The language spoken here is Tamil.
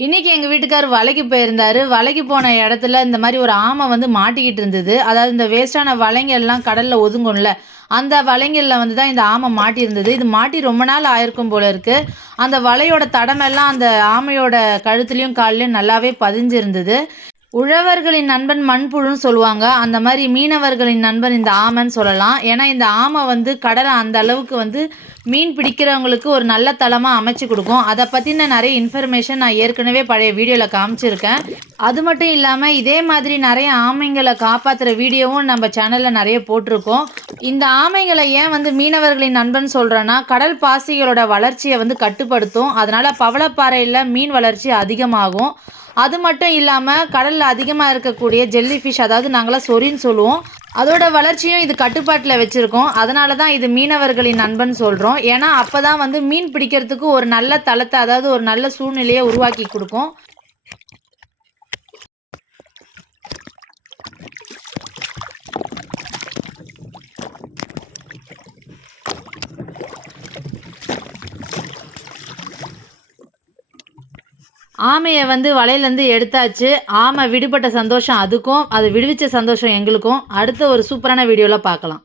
இன்னைக்கு எங்க வீட்டுக்காரர் வலைக்கு போயிருந்தாரு. வலைக்கு போன இடத்துல இந்த மாரி ஒரு ஆமை வந்து மாட்டிக்கிட்டு இருந்தது. அதாவது இந்த வேஸ்ட்டான வலைங்க எல்லாம் கடல்ல ஒதுங்கும்ல. அந்த வலைங்கள்ல வந்து தான் இந்த ஆமை மாட்டியிருந்தது. இது மாட்டி ரொம்ப நாள் ஆயிருக்கும் போல இருக்கு. அந்த வலையோட தடமெல்லாம் அந்த ஆமையோட கழுத்துலயும், கால்லயும் நல்லாவே பதிஞ்சிருந்தது. உழவர்களின் நண்பன் மண்புழுன்னு சொல்லுவாங்க. அந்த மாரி மீனவர்களின் நண்பன் இந்த ஆமைன்னு சொல்லலாம். ஏன்னா, இந்த ஆமை வந்து கடல அந்த அளவுக்கு வந்து மீன் பிடிக்கிறவங்களுக்கு ஒரு நல்ல தளமா அமைச்சு குடுக்கும். அத பத்தின நெறைய இன்ஃபர்மேஷன் நான் ஏற்கனவே பழைய வீடியோல காமிச்சிருக்கேன். அது மட்டும் இல்லாம, இதே மாதிரி நெறைய ஆமைங்கள காப்பாத்துற வீடியோவும் நம்ம சேனல்ல நெறைய போட்டிருக்கோம். இந்த ஆமைங்கள ஏன் வந்து மீனவர்களின் நண்பன் சொல்றேன்னா, கடல் பாசிகளோட வளர்ச்சிய வந்து கட்டுப்படுத்தும். அதனால பவளப்பாறையில மீன் வளர்ச்சி அதிகமாகும். அது மட்டும் இல்லாம, கடல்ல அதிகமா இருக்கக்கூடிய ஜெல்லி ஃபிஷ் அதாவது நாங்கலாம் சொறின்னு சொல்லுவோம். அதோட வளர்ச்சியும் இது கட்டுப்பாட்டுல வச்சிருக்கோம். அதனால தான் இது மீனவர்களின் நண்பன் சொல்றோம். ஏன்னா, அப்பதான் வந்து மீன் பிடிக்கிறதுக்கு ஒரு நல்ல தளத்த அதாவது ஒரு நல்ல சூழ்நிலைய உருவாக்கி குடுக்கும். ஆமைய வந்து வலையிலேருந்து எடுத்தாச்சு. ஆமை விடுபட்ட சந்தோஷம் அதுக்கும், அது விடுவிச்ச சந்தோஷம் எங்களுக்கும். அடுத்த ஒரு சூப்பரான வீடியோல பார்க்கலாம்.